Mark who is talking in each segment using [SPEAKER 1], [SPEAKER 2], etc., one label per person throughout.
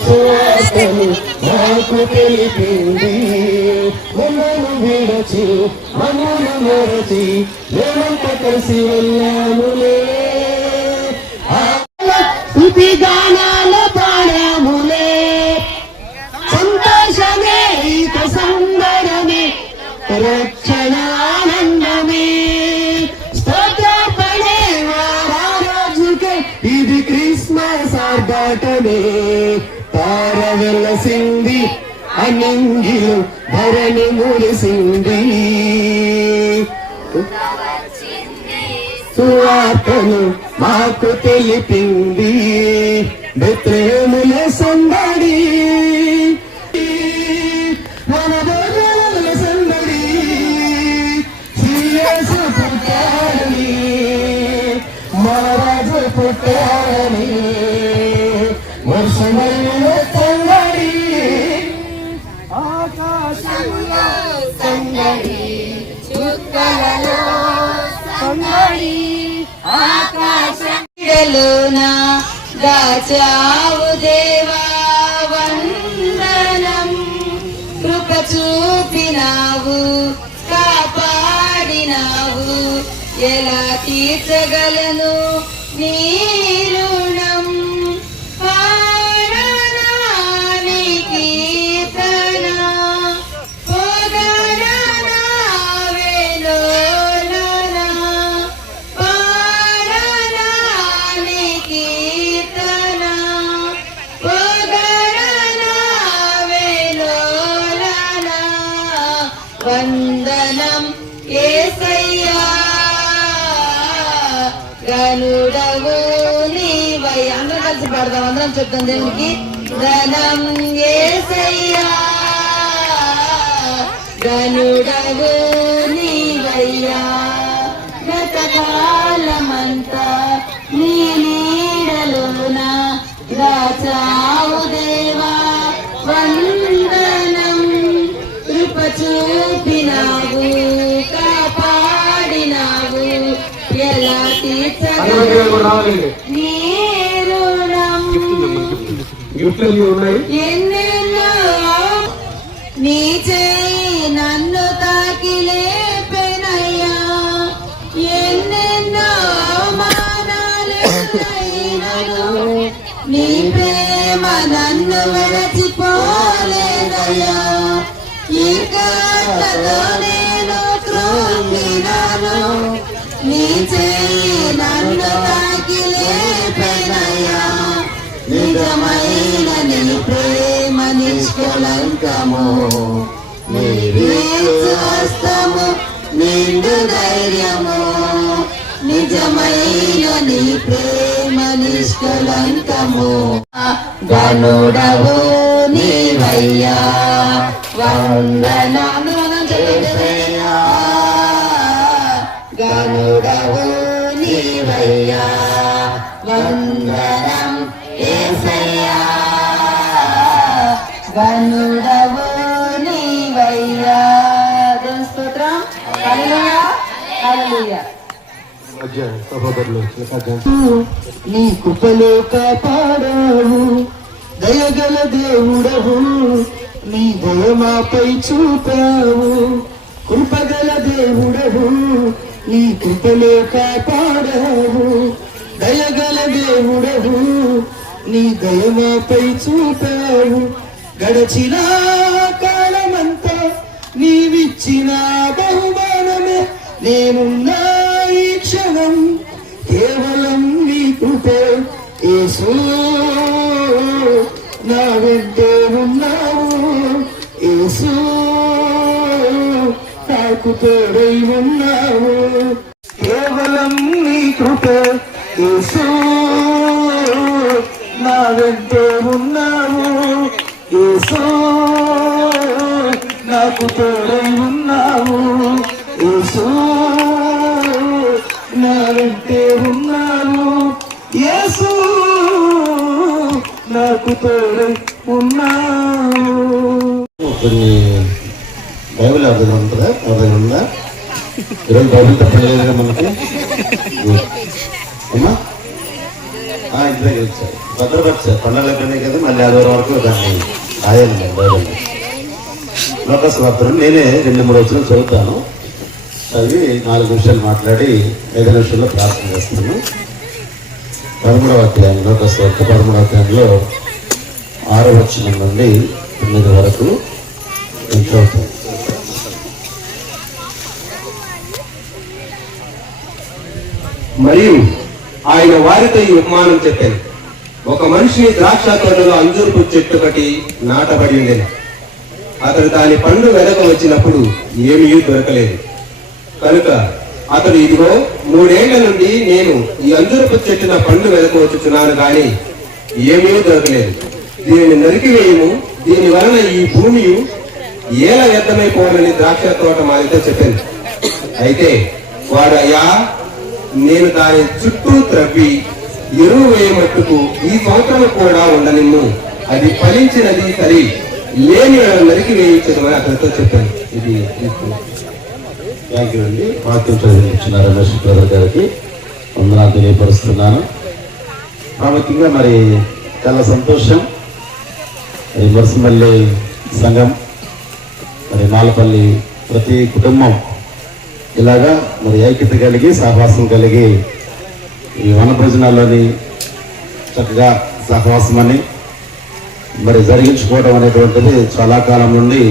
[SPEAKER 1] సువార్తను నాకు తెలిపింది విడచి మరచి మేమంతా కలిసి వెళ్ళాములే వెలసింది. అనింగిలు ధరణి మురిసింది. సువార్తను మాకు తెలిపింది. బెత్రేముల
[SPEAKER 2] సందా తీర్చగలను స్తోత్రం అందరం చెప్తాం దేవునికి. ధనం ఏసయ్యా గనుడవు నీవయ్యా. గతకాలమంతా నీ నీడలోన దాచావు దేవా. వందనం కృప చూపినావు కాపాడినావు. ఎలా తీర్చగలవు?
[SPEAKER 1] గిఫ్ట్లు ఉన్నాయి.
[SPEAKER 2] ఎన్నెన్నో నీ నిష్కలంకము హస్తము నిండు ధైర్యము. నిజమైన నీ ప్రేమ నిష్కలంకము. గనుడవు నీవయ్యా వందనాలు చెప్పయ్యా గనుడవు నీవయ్యా. గనుడవు నీవయ్యా. స్తోత్రం. హల్లెలూయా. హల్లెలూయా.
[SPEAKER 1] నీ కృపలో కాపాడావు. దయగల దేవుడవు. నీ దయమాపై చూపావు. కృపగల దేవుడవు. నీ కృపలో కాపాడావు. దయగల దేవుడవు. నీ దయమాపై చూపావు. గడచిన కాలమంతా నీవిచ్చిన బహుమానమే. నేనున్నా ఈ క్షణం కేవలం నీ కృపే ఏసు నా వెంటే ఉన్నావు. ఏసు నాకు తోడై ఉన్నావు. కేవలం నీ కృపే ఏసు నా వెంటే ఉన్నావు యేసు నాకు తోడై ఉన్నావు యేసు నా వెంటే ఉన్నావు యేసు నాకు తోడై ఉన్నావు కొన్ని బైబిల్ అర్థం ఉంటుందా అర్థం ఉందా ఈరోజు బైబిల్ తప్పలేదుగా మనకి అమ్మా
[SPEAKER 3] ఆ, ఇంటి దగ్గర ఇచ్చారు భద్రపరిచారు పండుగలకనే కదా మళ్ళీ ఆదివారం వరకు దాన్ని రాయాలి బైబిల్ని నేనే రెండు మూడు వచ్చిన చదువుతాను. చదివి నాలుగు నిమిషాలు మాట్లాడి ఐదు నిమిషాల్లో ప్రార్థన చేస్తాను. పదమూడవ అధ్యాయం లోకస్వార్థ పదమూడవ అధ్యాయంలో ఆరో వచ్చిన నుండి తొమ్మిది వరకు చదువుతాను
[SPEAKER 4] మరియు ఆయన వారితో ఈ ఉపమానం చెప్పాను. ఒక మనిషిని ద్రాక్ష తోటలో అంజూర్పు చెట్టు కట్టి నాటబడి ఉండేది అతడు దాని పండు వెనక వచ్చినప్పుడు ఏమీ దొరకలేదు. కనుక అతడు ఇదిగో మూడేళ్ళ నుండి నేను ఈ అంజూరపు చెట్టున పండు వెనక వచ్చుచున్నాను కానీ ఏమీ దొరకలేదు. దీనిని నరికివేయము. దీని వలన ఈ భూమి ఏల వ్యర్థమైపోవాలని ద్రాక్ష తోట మాలితో చెప్పింది అయితే వాడు అయ్యా నేను దాని చుట్టూ త్రవ్వి ఎరువు వేయమట్టుకు ఈ సంవత్సరం కూడా ఉండనిమ్ము. అది ఫలించినది సరి లేని నరికి నరికి వేయించదమని అతనితో చెప్పాను. ఇది
[SPEAKER 3] థ్యాంక్ యూ అండి. వాక్యం చదివించిన రమేష్ బ్రదర్ గారికి. వందనాలు తెలియపరుస్తున్నాను. ప్రాముఖ్యంగా మరి చాలా సంతోషం. మరి మురసమల్లి సంఘం మరి మాలపల్లి ప్రతి కుటుంబం ఇలాగా మరి ఐక్యత కలిగి సహవాసం కలిగి ఈ వన భోజనాల్లోని చక్కగా సహవాసం అని మరి జరిగించుకోవడం అనేటువంటిది చాలా కాలం నుండి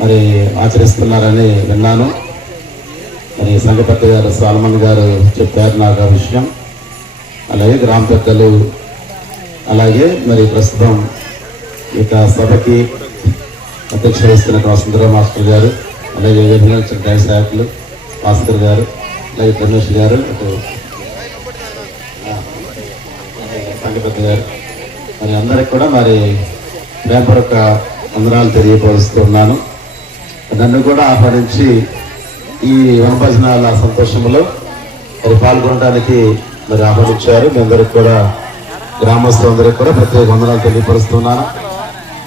[SPEAKER 3] మరి ఆచరిస్తున్నారని విన్నాను. మరి సంగపతి గారు సాల్మన్ గారు చెప్పారు నాకు ఆ విషయం. అలాగే గ్రామ పెద్దలు అలాగే మరి ప్రస్తుతం ఇక సభకి అధ్యక్ష వస్తున్న వసుంధర మాస్టర్ గారు అలాగే విభిన్న టైం సాయకులు భాస్కర్ గారు అలాగే రమేష్ గారు అటు సంగపతి గారు. మరి అందరికి కూడా మరి ప్రేమపూర్వక వందనాలు తెలియపరుస్తున్నాను నన్ను కూడా ఆహ్వానించి ఈ వనభజనాల సంతోషంలో మరి పాల్గొనడానికి మరి ఆహ్వానించారు. మీ అందరికి కూడా గ్రామస్తులందరికీ కూడా ప్రత్యేక వందనాలు తెలియపరుస్తున్నాను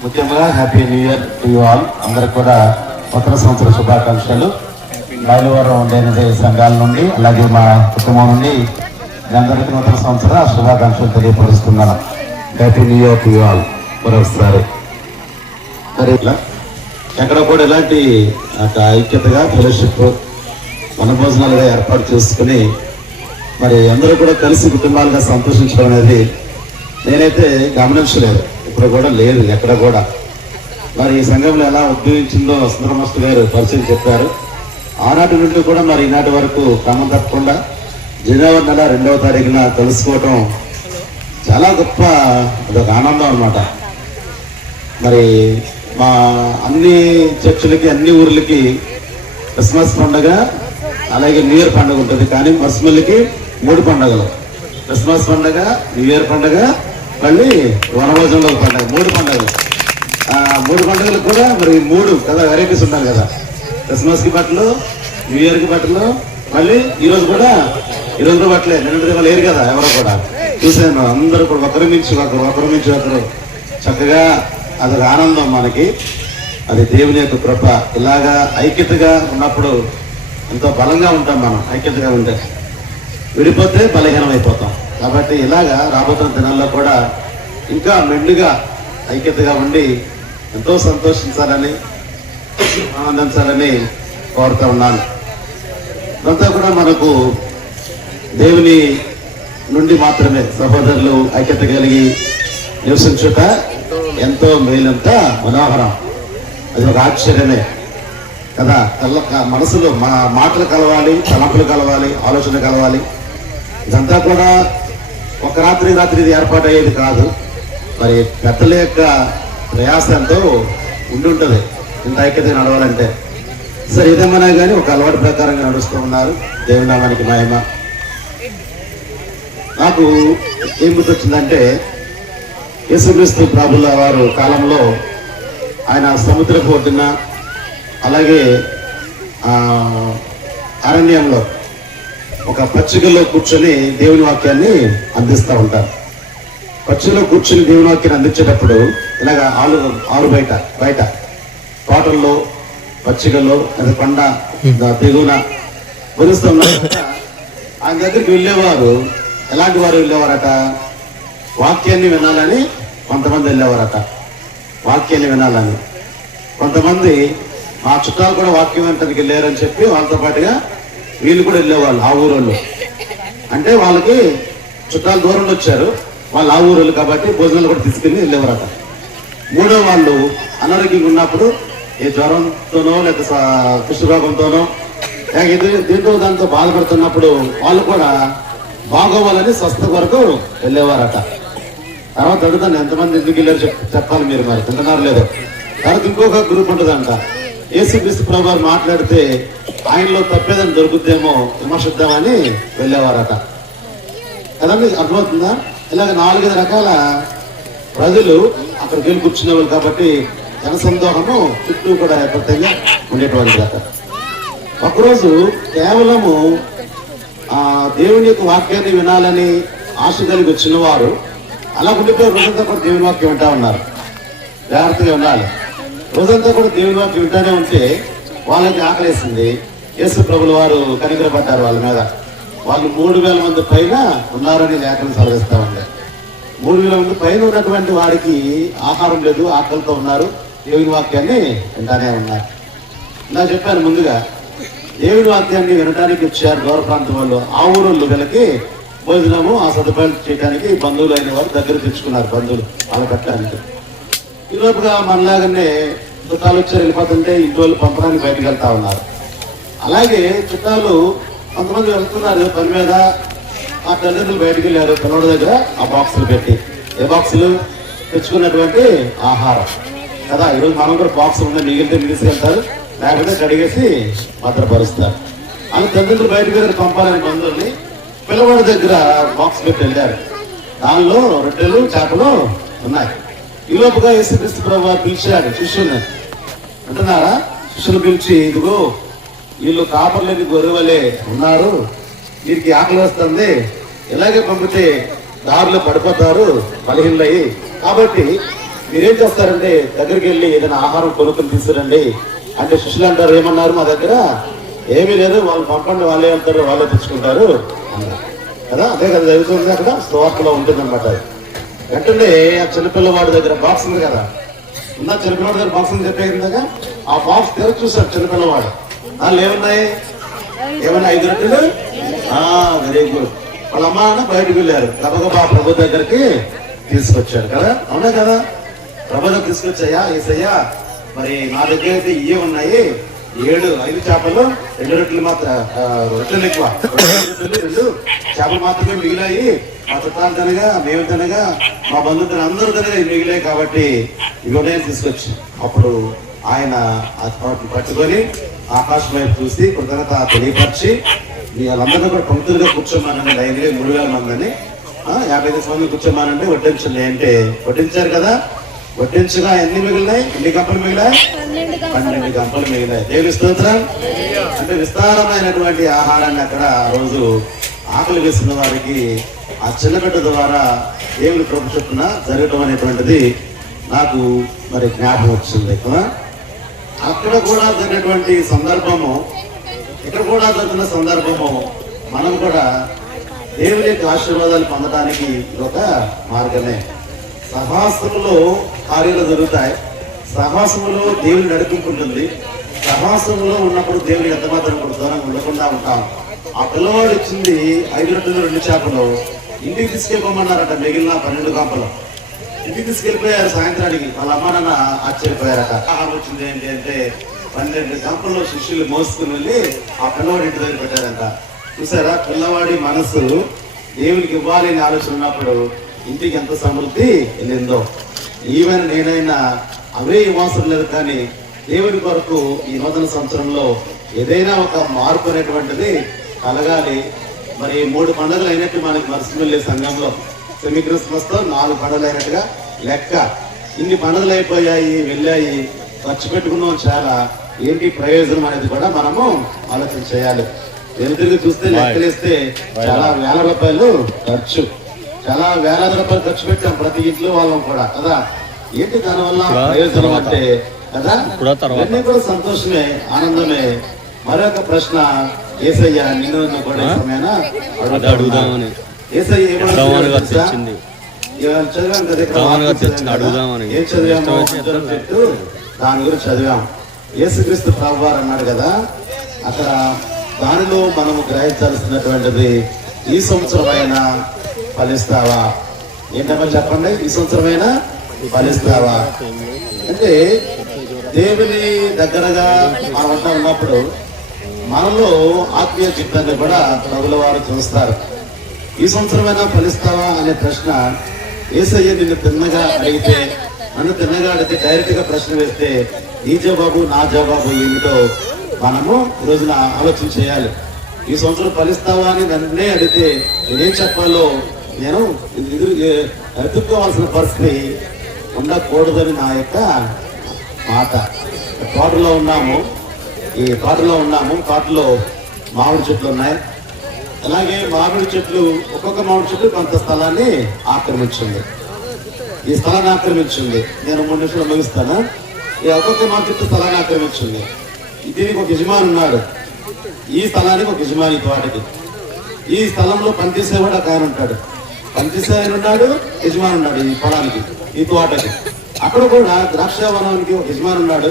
[SPEAKER 3] ముఖ్యంగా happy new year to you all. అందరికి కూడా కొత్త సంవత్సర శుభాకాంక్షలు. బయలువారం ఉండేది సంఘాల నుండి అలాగే మా కుటుంబం నుండి మీ అందరికీ నూతన సంవత్సర శుభాకాంక్షలు తెలియపరుస్తున్నాను. Happy new year to all మరొకసారి మరి ఎక్కడ కూడా ఇలాంటి ఒక ఐక్యతగా ఫెలోషిప్ వనభోజనాలుగా ఏర్పాటు చేసుకుని మరి అందరూ కూడా కలిసి కుటుంబాలుగా సంతోషించడం అనేది నేనైతే గమనించలేదు. ఇప్పుడు కూడా లేదు ఎక్కడ కూడా. మరి ఈ సంఘంలో ఎలా ఉద్యోగించిందో సుందర గారు పరిచయం చెప్పారు. ఆనాటి నుండి కూడా మరి ఈనాటి వరకు క్రమం తప్పకుండా జనవరి నెల రెండవ తారీఖున కలుసుకోవటం చాలా గొప్ప అదొక ఆనందం అన్నమాట. మరి మా అన్ని చర్చలకి అన్ని ఊర్లకి క్రిస్మస్ పండుగ అలాగే న్యూ ఇయర్ పండుగ ఉంటుంది. కానీ మరుసమల్లికి మూడు పండుగలు. క్రిస్మస్ పండుగ న్యూ ఇయర్ పండుగ మళ్ళీ వనభోజనంలో పండుగ మూడు పండుగలు. మూడు పండుగలు కూడా మరి మూడు కదా వెరైటీస్ ఉన్నారు కదా. క్రిస్మస్కి బట్టలు న్యూ ఇయర్కి బట్టలు మళ్ళీ ఈరోజు కూడా ఈ రోజు కూడా బట్టలే నిన్నటి లేరు కదా ఎవరు కూడా. చూసాను అందరూ కూడా ఒకరి మించి ఒకరు ఒకరి నుంచి ఒకరు. చక్కగా అదొక ఆనందం మనకి. అది దేవుని యొక్క కృప. ఇలాగా ఐక్యతగా ఉన్నప్పుడు ఎంతో బలంగా ఉంటాం మనం ఐక్యతగా ఉంటే. విడిపోతే బలహీనం అయిపోతాం కాబట్టి ఇలాగా రాబోతున్న దినాల్లో కూడా ఇంకా మెండుగా ఐక్యతగా ఉండి ఎంతో సంతోషించాలని ఆనందించాలని కోరుతూ ఉన్నాను. ఇదంతా కూడా మనకు దేవుని నుండి మాత్రమే సహోదరులు ఐక్యత కలిగి నివసించుట ఎంతో మేలంత మనోహరం. అది ఒక ఆశ్చర్యమే. కదా కళ్ళ మనసులో మా మాటలు కలవాలి తలంపులు కలవాలి ఆలోచన కలవాలి. ఇదంతా కూడా ఒక రాత్రి రాత్రి ఇది ఏర్పాటు అయ్యేది కాదు. మరి పెద్దల యొక్క ప్రయాస ఎంతో ఉండి ఉంటుంది. ఇంత ఐక్యత నడవాలంటే. సరే ఏదేమన్నా కానీ ఒక అలవాటు ప్రకారంగా నడుస్తూ ఉన్నారు. దేవునామానికి మహిమ. నాకు ఏం గుర్తొచ్చిందంటే యేసుక్రీస్తు ప్రభుల వారు కాలంలో ఆయన సముద్రపు ఒడ్డున అలాగే ఆ, అరణ్యంలో ఒక పచ్చికలో కూర్చొని దేవుని వాక్యాన్ని అందిస్తూ ఉంటారు. పచ్చిలో కూర్చొని దేవుని వాక్యాన్ని అందించేటప్పుడు ఇలాగ ఆలు ఆరు బయట బయట తోటల్లో పచ్చికల్లో అది కొండ దిగున దిగువన ఆయన దగ్గరికి వెళ్ళేవారు. ఎలాంటి వారు వెళ్ళేవారట? వాక్యాన్ని వినాలని కొంతమంది వెళ్ళేవారట. వాక్యాన్ని వినాలని. కొంతమంది మా చుట్టాలు కూడా వాక్యం వినటానికి వెళ్ళారని చెప్పి వాళ్ళతో పాటుగా వీళ్ళు కూడా వెళ్ళేవాళ్ళు ఆ ఊరోళ్ళు. అంటే వాళ్ళకి చుట్టాలు దూరంలో వచ్చారు. వాళ్ళు ఆ ఊరోళ్ళు కాబట్టి భోజనాలు కూడా తీసుకెళ్ళి వెళ్ళేవారట. మూడో వాళ్ళు అనారోగ్యంగా ఉన్నప్పుడు ఏ జ్వరంతోనో లేదా స- కుష్ఠరోగంతోనో ఇది దీంతో దాంతో బాధపడుతున్నప్పుడు వాళ్ళు కూడా బాగోవాలని స్వస్థ వరకు వెళ్ళేవారట. తర్వాత అడుగుతాను ఎంతమంది ఎందుకు వెళ్ళారు? చెప్పాలి మీరు మరి తింటున్నారు లేదో. తర్వాత ఇంకొక గ్రూప్ ఉంటుందంట. యేసుక్రీస్తు ప్రభు వారు మాట్లాడితే ఆయనలో తప్పేదని దొరుకుద్దేమో విమర్శిద్దామని వెళ్ళేవారట. కదండి అర్థమవుతుందా? ఇలాగ నాలుగైదు రకాల ప్రజలు అక్కడికి వెళ్ళి కూర్చునేవాళ్ళు కాబట్టి జనసందోహము చుట్టూ కూడా ఏర్పడతాయిగా ఉండేటువంటి దాకా ఒకరోజు కేవలము ఆ దేవుని యొక్క వాక్యాన్ని వినాలని ఆశ కలిగి వచ్చిన వారు అలా ఉండిపోయి రోజంతా కూడా దేవుని వాక్యం వింటా ఉన్నారు. జాగ్రత్తగా ఉండాలి. రోజంతా కూడా దేవుని వాక్యం వింటానే ఉంటే వాళ్ళకి ఆకలేసింది. యేసు ప్రభుల వారు కనికరపడ్డారు వాళ్ళ మీద. వాళ్ళు మూడు వేల మంది పైన ఉన్నారని లేఖను సెలవిస్తా మూడు వేల మంది పైన ఉన్నటువంటి వారికి ఆహారం లేదు ఆకలితో ఉన్నారు. దేవుని వాక్యాన్ని వింటానే ఉన్నారు ఇలా చెప్పాను ముందుగా దేవుని వాక్యాన్ని వినడానికి వచ్చారు దూర ప్రాంతం వాళ్ళు. ఆ ఊరోళ్ళు వీళ్ళకి భోజనము ఆ సదుపాయాలు చేయడానికి బంధువులు అయిన వారు దగ్గర తెచ్చుకున్నారు బంధువులు వాళ్ళ పెట్టడానికి ఈలోపుగా లోపుగా మనలాగానే చుట్టాలు వచ్చి వెళ్ళిపోతుంటే ఇంటి వాళ్ళు పంపడానికి బయటకు వెళ్తా ఉన్నారు. అలాగే చుట్టాలు కొంతమంది వెళ్తున్నారు పని మీద. ఆ తల్లిదండ్రులు బయటకు వెళ్ళారు పిల్లల దగ్గర ఆ బాక్సులు పెట్టి. ఏ బాక్సులు తెచ్చుకున్నటువంటి ఆహారం. కదా ఈరోజు మనం కూడా బాక్స్ ఉంది మిగిలితే తీసుకెళ్తారు లేకపోతే కడిగేసి భద్రపరుస్తారు. అని తల్లిదండ్రులు బయటకు దగ్గర పంపాలని బంధువుల్ని పిల్లవాడి దగ్గర బాక్స్ పెట్టి వెళ్ళారు. దానిలో రొట్టెలు చేపలు ఉన్నాయి. ఈ లోపుగా యేసుక్రీస్తు ప్రభు వారు పిలిచాడు శిష్యుల్ని అంటున్నారా శిష్యులు పిలిచి ఇదిగో వీళ్ళు కాపర్లేని గొర్రెవలే ఉన్నారు. వీరికి ఆకలి వస్తుంది. ఇలాగే పంపితే దారిలో పడిపోతారు బలహీనలయ్యి. కాబట్టి మీరేం చేస్తారంటే దగ్గరికి వెళ్ళి ఏదైనా ఆహారం కొనుక్కుని తీసుకురండి. అంటే శిష్యులు అంటారు ఏమన్నారు మా దగ్గర? ఏమీ లేదు వాళ్ళు పంపండి వాళ్ళే వెళ్తారు వాళ్ళే తెచ్చుకుంటారు కదా? అదే కదా జరుగుతుంది అక్కడ? స్వార్థలో ఉంటుందన్నమాట వెంటనే ఆ చిన్నపిల్లవాడి దగ్గర బాక్స్ ఉంది కదా? ఉన్న చిన్నపిల్లవాడి దగ్గర బాక్స్ ఉంది చెప్పే కదా ఆ బాక్స్ తెరచి చూసాడు చిన్నపిల్లవాడు. ఏమున్నాయి? ఏమన్నా ఐదు రొట్టెలు? వెరీ గుడ్ వాళ్ళ అమ్మ బయటకు వెళ్ళారు. గబగబా ప్రభు దగ్గరికి తీసుకొచ్చారు కదా? అవునా కదా? ప్రభుత్వం తీసుకొచ్చాయా? ఏసయ్యా మరి నా దగ్గర అయితే ఇవే ఉన్నాయి. ఏడు ఐదు చేపలు రెండు రొట్టెలు మాత్రం రొట్టెలు ఎక్కువ. రెండు చేపలు మాత్రమే మిగిలాయి. మా చుట్టాలు తినగా మేము తినగా మా బంధువులు అందరూ తినగా మిగిలాయి కాబట్టి ఇవన్నీ తీసుకొచ్చి అప్పుడు ఆయన ఆ వాటిని పట్టుకొని ఆకాశం వైపు చూసి కృతజ్ఞత తెలియపరిచి మీ వాళ్ళందరినీ కూడా పంక్తులుగా కూర్చోమానండి లైన్గా మూడు వేల మందిని. యాభై ఐదు మంది కూర్చోమానండి వడ్డించండి అంటే వడ్డించారు కదా. వడ్డించగా ఎన్ని మిగిలినాయి? ఎన్ని గంపలు మిగిలాయి పన్నెండు గంపలు. మిగిలాయి దేవుని స్తోత్రం. అంటే విస్తారమైనటువంటి ఆహారాన్ని అక్కడ రోజు ఆకలి వేసిన వారికి ఆ చిన్నబిడ్డ ద్వారా దేవుని కృప చొప్పున జరగటం అనేటువంటిది నాకు మరి జ్ఞాపకం వచ్చింది? అక్కడ కూడా జరిగినటువంటి సందర్భము ఇక్కడ కూడా జరిగిన సందర్భము మనం కూడా దేవుని యొక్క ఆశీర్వాదాలు పొందడానికి ఒక మార్గమే. సహాసములో కార్యాలు జరుగుతాయి. సహాసములో దేవుని నడుపుకుంటుంది సహాసంలో ఉన్నప్పుడు దేవుడు ఎంత మాత్రం దూరంగా ఉండకుండా ఉంటాం ఆ పిల్లవాడు ఇచ్చింది ఐదు రొట్టెలు రెండు చేపలు. ఇంటికి తీసుకెళ్ళిపోమన్నారట మిగిలిన పన్నెండు కాపలు. ఇంటికి తీసుకెళ్ళిపోయారు సాయంత్రానికి. వాళ్ళ అమ్మ నాన్న ఆశ్చర్యపోయారట. ఆహారం వచ్చింది ఏంటి అంటే పన్నెండు కాపల్లో శిష్యులు మోసుకుని వెళ్ళి ఆ పిల్లవాడి ఇంటి దగ్గర పెట్టారంట. చూసారా? పిల్లవాడి మనసు దేవునికి ఇవ్వాలి అని ఆలోచన ఉన్నప్పుడు ఇంటికి ఎంత సమృద్ధి వెళ్ళిందో ఈవెన్ నేనైనా అవే ఇవ్వాల్సిన లేదు కానీ దేవుని కొరకు ఈ నూతన సంవత్సరంలో ఏదైనా ఒక మార్పు అనేటువంటిది కలగాలి. మరి మూడు పండుగలు అయినట్టు మనకి మరుసటి సంఘంలో. సెమీ క్రిస్మస్తో నాలుగు పండుగలు అయినట్టుగా లెక్క. ఇన్ని పండుగలు అయిపోయాయి వెళ్ళాయి ఖర్చు పెట్టుకున్నాం చాలా. ఏంటి ప్రయోజనం అనేది కూడా మనము ఆలోచన చేయాలి. వెనుతిరిగి చూస్తే లెక్కలేస్తే చాలా వేల రూపాయలు ఖర్చు. చాలా వేలాది రూపాయలు ఖర్చు పెట్టాం ప్రతి ఇంట్లో వాళ్ళం కూడా కదా? ఏంటి దానివల్ల ప్రయోజనం అంటే కదా? ఇవన్నీ కూడా సంతోషమే ఆనందమే. మరొక ప్రశ్న ఏసయ్య నిన్ను కూడా సమయాన?
[SPEAKER 5] తెచ్చింది.
[SPEAKER 3] ఇవాళ చదివాం కదా?
[SPEAKER 5] అడుగుదామని.
[SPEAKER 3] ఏం చదివాము దాని గురించి చదివాం. యేసుక్రీస్తు ప్రభు వారు అన్నాడు కదా అక్కడ దానిలో మనము గ్రహించాల్సినటువంటిది ఈ సంవత్సరమైనా ఫలిస్తావా ఏంటమ్మా చెప్పండి? ఈ సంవత్సరమైనా? ఫలిస్తావా అంటే దేవుని దగ్గరగా మనం అంతా ఉన్నప్పుడు మనలో ఆత్మీయ చిత్తాన్ని కూడా ప్రభుల వారు చూస్తారు. ఈ సంవత్సరమైనా ఫలిస్తావా అనే ప్రశ్న ఏసయ్య నిన్ను తిన్నగా అడిగితే నన్ను తిన్నగా అడిగితే డైరెక్ట్గా ప్రశ్న వేస్తే నీ జవాబు నా జవాబు ఏమిటో మనము రోజున ఆలోచన చేయాలి. ఈ సంవత్సరం ఫలిస్తావా అని నన్నే అడిగితే నేనేం చెప్పాలో నేను ఎదురు ఎదుర్కోవాల్సిన పరిస్థితి ఉండకూడదని నా యొక్క మాట. తోటలో ఉన్నాము ఈ తోటలో ఉన్నాము తోటలో మామిడి చెట్లు ఉన్నాయి. అలాగే మామిడి చెట్లు ఒక్కొక్క మామిడి చెట్టు కొంత స్థలాన్ని ఆక్రమించింది. ఈ స్థలాన్ని ఆక్రమించింది. నేను మూడు నిమిషాలు ముగిస్తాను? ఈ ఒక్కొక్క మామిడి చెట్టు స్థలాన్ని ఆక్రమించింది. దీనికి ఒక యజమాని ఉన్నాడు. ఈ స్థలానికి ఒక యజమాని తోటకి ఈ స్థలంలో పనిచేసేవాడు ఒక ఆయన ఉంటాడు. పనిచేసే ఉన్నాడు యజమాని ఉన్నాడు ఈ పొలానికి ఈ తోటకి. అక్కడ కూడా ద్రాక్ష వనానికి ఒక యజమాని ఉన్నాడు.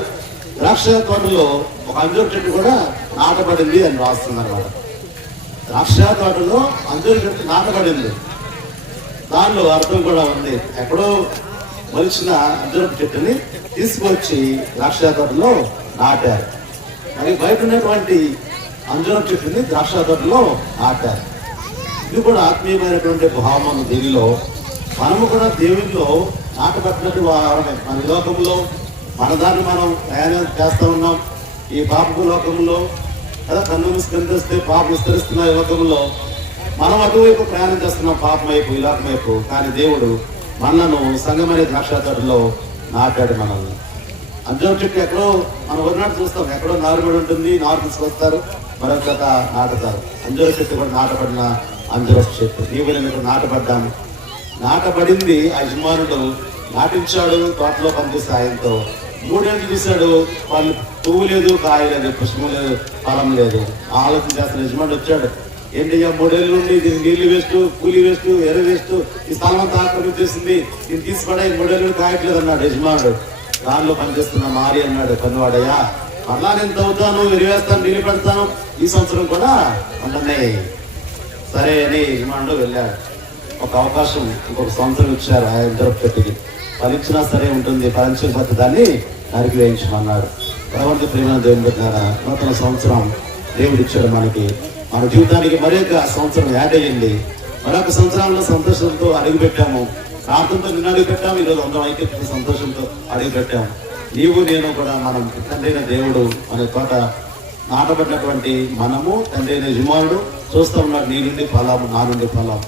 [SPEAKER 3] ద్రాక్ష తోటలో ఒక అంజూరు చెట్టు కూడా నాటబడింది అని రాస్తున్నారు అనమాట ద్రాక్ష తోటలో అంజూరు చెట్టు నాటబడింది. దానిలో అర్థం కూడా ఉంది. ఎక్కడో మలిచిన అంజూరు చెట్టుని తీసుకొచ్చి ద్రాక్ష తోటలో నాటారు. మరి బయట ఉన్నటువంటి అంజూరు చెట్టుని ద్రాక్ష తోటలో నాటారు. ఇది కూడా ఆత్మీయమైనటువంటి భావం దీనిలో. మనము కూడా దేవునిలో నాటబట్టినట్టు వారమే మన లోకంలో మన దాన్ని మనం ప్రయాణం చేస్తూ ఉన్నాం. ఈ పాపపు లోకంలో కదా కన్ను మూసుకొని పాప విస్తరిస్తున్న లోకంలో. మనం అటువైపు ప్రయాణం చేస్తున్నాం పాపం వైపు ఈ లోకం వైపు. కానీ దేవుడు మనలను సంగమనే ద్రాక్ష తడిలో నాటాడు మనల్ని. అంజూరం చెట్టు ఎక్కడో మనం వరినాడు చూస్తాం ఎక్కడో నారుబడి ఉంటుంది నారు తీసుకొస్తారు మరొక నాటుతారు. అంజూర చెట్టు కూడా నాటబడిన అంజూర చెప్పు నీవు నేను ఇక్కడ నాటబడ్డాను. నాటబడింది ఆ యజమానుడు. నాటించాడు తోటలో పనిచేసే ఆయనతో మూడేళ్ళు చూశాడు వాళ్ళు పువ్వు లేదు కాయ లేదు పుష్పం లేదు ఫలం లేదు. ఆలోచన చేస్తున్న యజమానుడు వచ్చాడు. ఏంటి అయ్యా మూడేళ్ళ నుండి దీనికి నీళ్ళు వేస్ట్ కూలి వేస్ట్ ఎర్ర వేస్ట్ ఈ స్థలం అంతా ఆక్రమించేసింది దీన్ని తీసుకుపడే మూడేళ్ళు కాయట్లేదు అన్నాడు యజమానుడు. దానిలో పనిచేస్తున్న మారి అన్నాడు పనివాడయ్యా మళ్ళా నేను తవ్వుతాను విరివేస్తాను నీళ్ళు పెడతాను ఈ సంవత్సరం కూడా ఉండనే సరే అని యజమానుడు వెళ్ళాడు. ఒక అవకాశం ఇంకొక సంవత్సరం ఇచ్చారు ఆ ఇద్దరు పెట్టికి ఫలించినా సరే ఉంటుంది ఫలించకపోతే దాన్ని నరికి వేయించమన్నాడు భగవంతు ప్రేమ దేవుని ద్వారా నూతన సంవత్సరం దేవుడు ఇచ్చాడు మనకి. మన జీవితానికి మరొక సంవత్సరం యాడ్ అయ్యింది. మరొక సంవత్సరంలో సంతోషంతో అడుగు పెట్టాము ప్రార్థనతో నిన్న అడుగు పెట్టాము ఈరోజు అందరం అయితే సంతోషంతో అడుగు పెట్టాము నీవు నేను కూడా మనం తండ్రిన దేవుడు మన తోట నాటబడినటువంటి మనము తండ్రి అయిన యజమానుడు చూస్తూ ఉన్నాడు నీ నుండి ఫలము నా నుండి ఫలం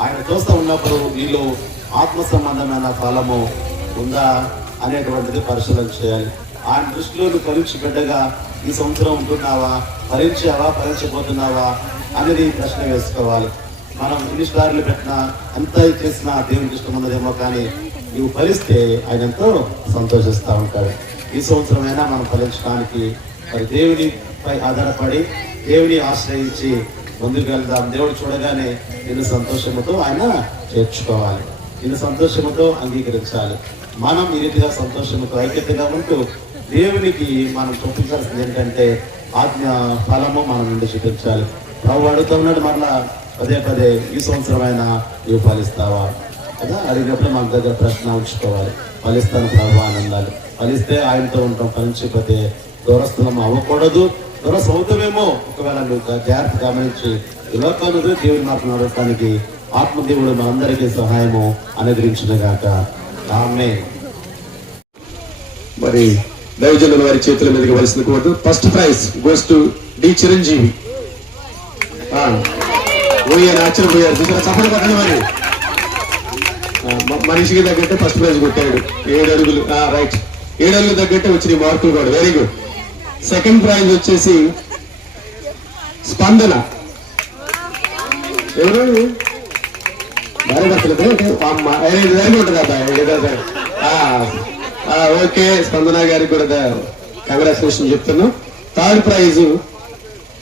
[SPEAKER 3] ఆయన చూస్తూ ఉన్నప్పుడు నీలో ఆత్మ సంబంధమైన ఫలము ఉందా అనేటువంటిది పరిశీలన చేయాలి. ఆయన దృష్టిలో పరీక్ష బిడ్డగా ఈ సంవత్సరం ఉంటున్నావా? పరీక్షావా? పరీక్షపోతున్నావా? అనేది ప్రశ్న వేసుకోవాలి. మనం ఇంగ్లీష్ స్టార్లు పెట్టినా ఎంత చేసినా దేవునికి ఇష్టం ఉన్నదేమో కానీ నువ్వు ఫలిస్తే ఆయన ఎంతో సంతోషిస్తూ ఉంటాడు. ఈ సంవత్సరమైనా మనం ఫలించడానికి మరి పై ఆధారపడి దేవుని ఆశ్రయించి ముందుకు వెళ్దాం. దేవుడు చూడగానే నిన్ను సంతోషముతో ఆయన చేర్చుకోవాలి. నిన్ను సంతోషముతో అంగీకరించాలి. మనం ఈ రీతిగా సంతోషముతో ఐక్యతగా ఉంటూ దేవునికి మనం చూపించాల్సింది ఏంటంటే ఆజ్ఞ ఫలము మనం నుండి చూపించాలి. ప్రభు అడుగుతున్నాడు మరలా పదే పదే ఈ సంవత్సరమైన నువ్వు ఫలిస్తావా? కదా అడిగినప్పుడు మన దగ్గర ప్రశ్న ఉంచుకోవాలి. ఫలిస్తాను ప్రభు ఆనందాలు. ఫలిస్తే ఆయనతో ఉంటాం ఫలించకపోతే దూరస్థలం అవ్వకూడదు. దూరస్థం సౌతమేమో ఒకవేళ నువ్వు జాగ్రత్త గమనించి ఈ దేవుడు దేవుని మాట నడవటానికి ఆత్మదేవుడు మనందరికీ సహాయము అనుగ్రహించినగాక. ఆమె
[SPEAKER 6] మరి దైవజనుల వారి చేతుల మీదకి వలసిన coat. First prize goes to the Chiranjeevi. ఆ, ఆశ్చర్యపోయారు. చూసారా? చప్పటి పక్కన మరి. మనిషికి తగ్గట్టే ఫస్ట్ ప్రైజ్ కొట్టాడు. ఏడు అడుగులు. రైట్. ఏడు అడుగులు తగ్గట్టే వచ్చిన మార్కులు కూడా. వెరీ గుడ్ సెకండ్ ప్రైజ్ వచ్చేసి స్పందన. ఎవరు? ఉంటుంది ఓకే. స్పందన గారికి కూడా కంగ్రాచులేషన్ చెప్తున్నాం. Third prize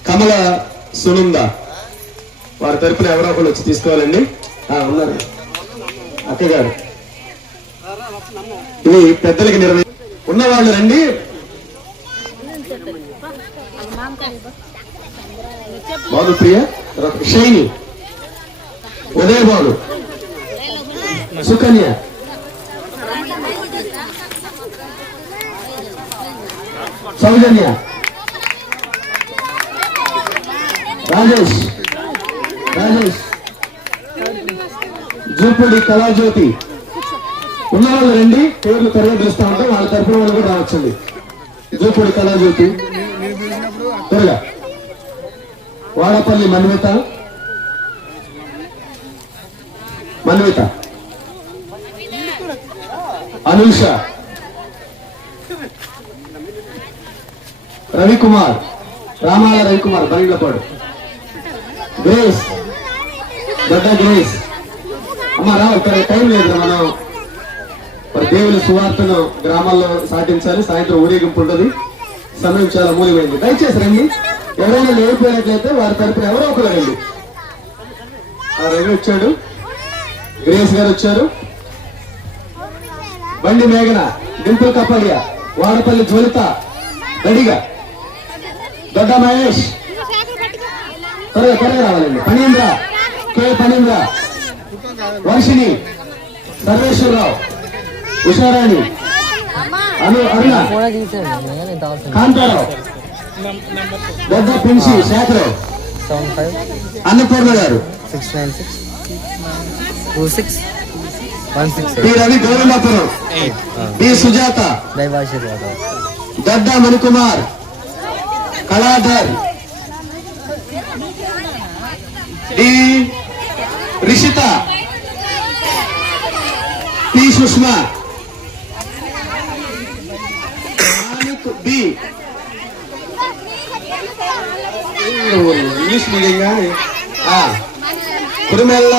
[SPEAKER 6] Kamala Sunanda. వారి తరపున ఎవరో ఒకరు వచ్చి తీసుకోవాలండి. ఆ, ఉన్నారు. అక్కగారు. ఇది పెద్దలకి నిర్వహి ఉన్నవాళ్ళు రండి. బాలు ప్రియ శైని ఉదయ బాలు సుకన్య. సౌజన్య. రాజేష్. రాజేష్. జూపూడి కళాజ్యోతి. ఉన్నవాళ్ళు రండి పేర్లు త్వరగా పిలుస్తా ఉంటాం వాళ్ళ తరఫున వాళ్ళు కూడా రావచ్చండి. జూపూడి కళాజ్యోతి. త్వరగా. వాడపల్లి మన్విత? మన్విత? అనూష? రవికుమార్? రామాల రవికుమార్ బరిలపాడు గ్రేస్? గడ్డ గ్రేస్? అమ్మ రా ఇక్కడ టైం లేదు మనం. మరి దేవుని సువార్తను గ్రామాల్లో సాటించాలి సాయంత్రం ఊరేగింపు ఉంటుంది. సమయం చాలా మూలిపోయింది. దయచేసి రండి. ఎవరైనా లేకపోయినట్లయితే వారి తరపున ఎవరో ఒకరు రండి. రవి వచ్చాడు. గ్రేస్ గారు వచ్చారు. బండి మేఘన డింపుల్ కపాడియా వాడపల్లి జ్వలిత గడిగా దొడ్డ మహేష్. త్వరగా త్వరగా రావాలండి. పనీంద్ర కే. పనీంద్ర వర్షిణి సర్వేశ్వరరావు ఉషారాణి అను Aruna Kantharao. Dodda Pinsi Shekharao
[SPEAKER 5] seven five.
[SPEAKER 6] Annapurna గారు.
[SPEAKER 5] Six nine six. Two six. One six
[SPEAKER 6] P Ravi Govindapuram. B Sujatha.
[SPEAKER 5] Daivasirvadam
[SPEAKER 6] Manikumar. Kaladhar. D. Rishitha. P Sushma. Manik B English medium కానీ కురిమెల్ల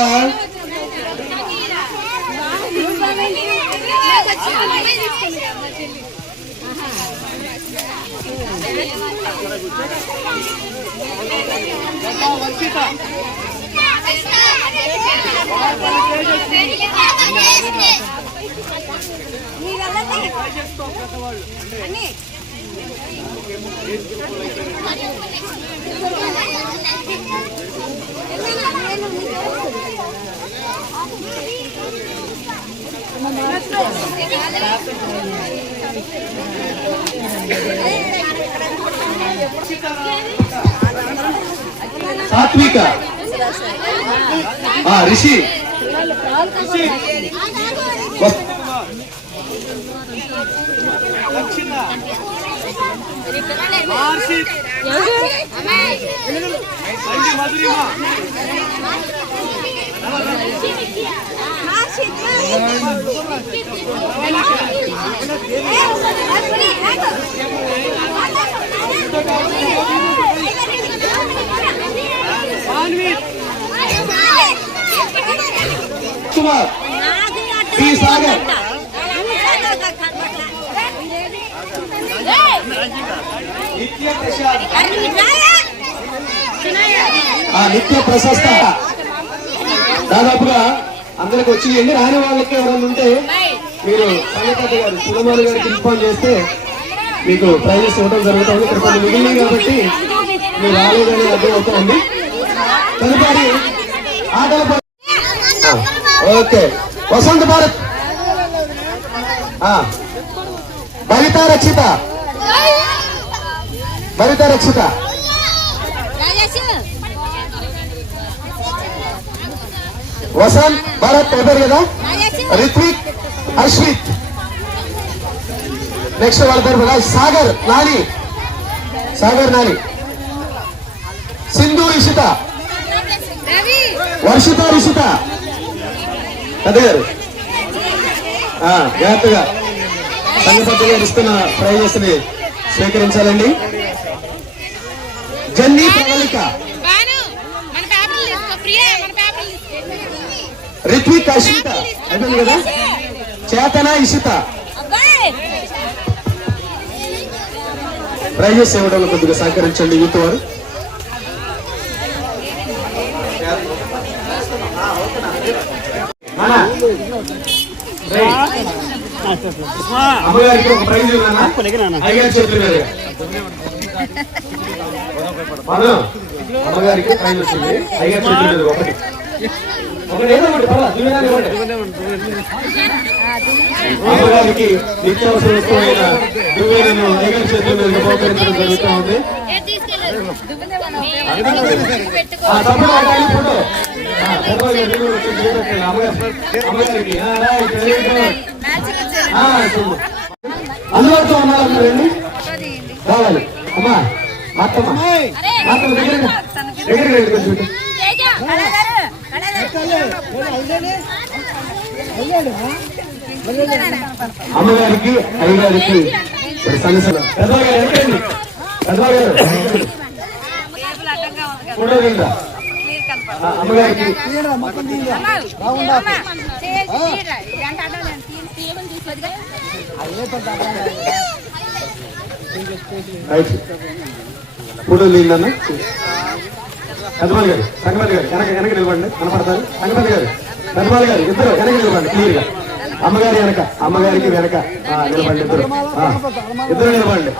[SPEAKER 6] సాత్విక. రిషి. వస్- కుమార్ పి సాగర్ ఆ నిత్య ప్రశస్త. దాదాపుగా అందరికి వచ్చినాయండి రాని వాళ్ళకి ఎవరైనా ఉంటే మీరు సంగీత గారు సులమాన్ గారికి ఇన్ఫార్మ్ చేస్తే మీకు ప్రైజెస్ ఇవ్వడం జరుగుతుంది. ఇక్కడ కొన్ని మిగిలినాయి కాబట్టి మీరు రాలేదని అర్థం అవుతుంది. తదుపరి ఆటల ఓకే. వసంత భారత్. ఆ, రక్షిత. భరిత రక్షిత. వసంత్ భారత్ పేపర్ కదా? రిత్విక్ హర్షిత్. నెక్స్ట్ వాళ్ళ పేరు కదా సాగర్ నాని. సాగర్ నాని. సింధు రిషిత. వర్షిత రిషిత. అదే. గారు జాగ్రత్తగా. సంగపతి గారు ఇస్తున్న ప్రైజెస్ని స్వీకరించాలండి. జన్ని ప్రవళిక
[SPEAKER 7] బాను మన పేపర్లు తీసుకో. ప్రియా మన పేపర్లు తీసుకో.
[SPEAKER 6] రిత్విక్ అశ్విత. అయిపోయింది కదా? చేతన ఇషిత. ప్రైజెస్ ఇవ్వడంలో కొద్దిగా సహకరించండి యూత్ వారు. అన్నా. అమ్మగారికి ఒక ప్రైజ్ అయ్యగారి చేతుల మీదుగా మనం అమ్మగారికి ప్రైజ్ వచ్చింది అయ్యగారి చేతుల మీదుగా ఒకటి ఒకటి అమ్మగారికి నిత్యావసర వస్తువైన దువ్వెనను అయ్యగారి చేతుల మీదుగా బహుకరించడం జరుగుతూ ఉంది ఫోటో అమ్మగారికి అందుబాటులో ఉన్నారు అమ్మా దగ్గర దగ్గర రండి. కొంచెం ఇటు. అమ్మగారికి అయ్యగారికి మరి సన్నిసన పెద్దవాళ్ళు గారు ఎక్కడండి? పెద్దవాళ్ళు గారు. ఫోటో దిగురా. ఫోటో దిగిందన్న పెద్దవాళ్ళు గారు సంగపతి గారు వెనక వెనక నిలబండి కనపడతారు? సంగపతి గారు పెద్దవాళ్ళు గారు ఇద్దరు వెనక నిలబండి క్లియర్గా. అమ్మగారి వెనక అమ్మగారికి వెనక. ఆ, నిలబండి ఇద్దరు. ఇద్దరు నిలబండి